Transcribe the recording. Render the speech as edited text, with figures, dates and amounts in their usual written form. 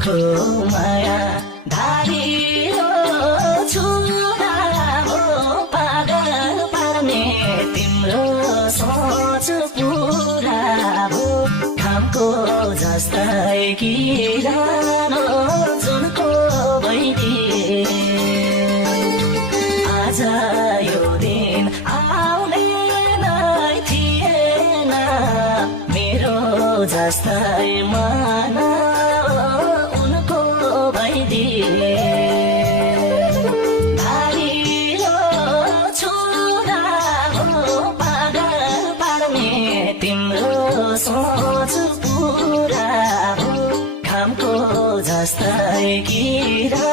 दिलको माया धारी हो छुरा हो पागल पार्ने तिम्रो सोच पुरा हो घामको जस्तै किरानो जुनको भइदिए आज यो दिन आउने नै थिएन मेरो जस्तै मन उनको भइदिए भारी हो छुरा हो पागल पार्ने तिम्रो सोच पुरा हो घामको जस्तै किरा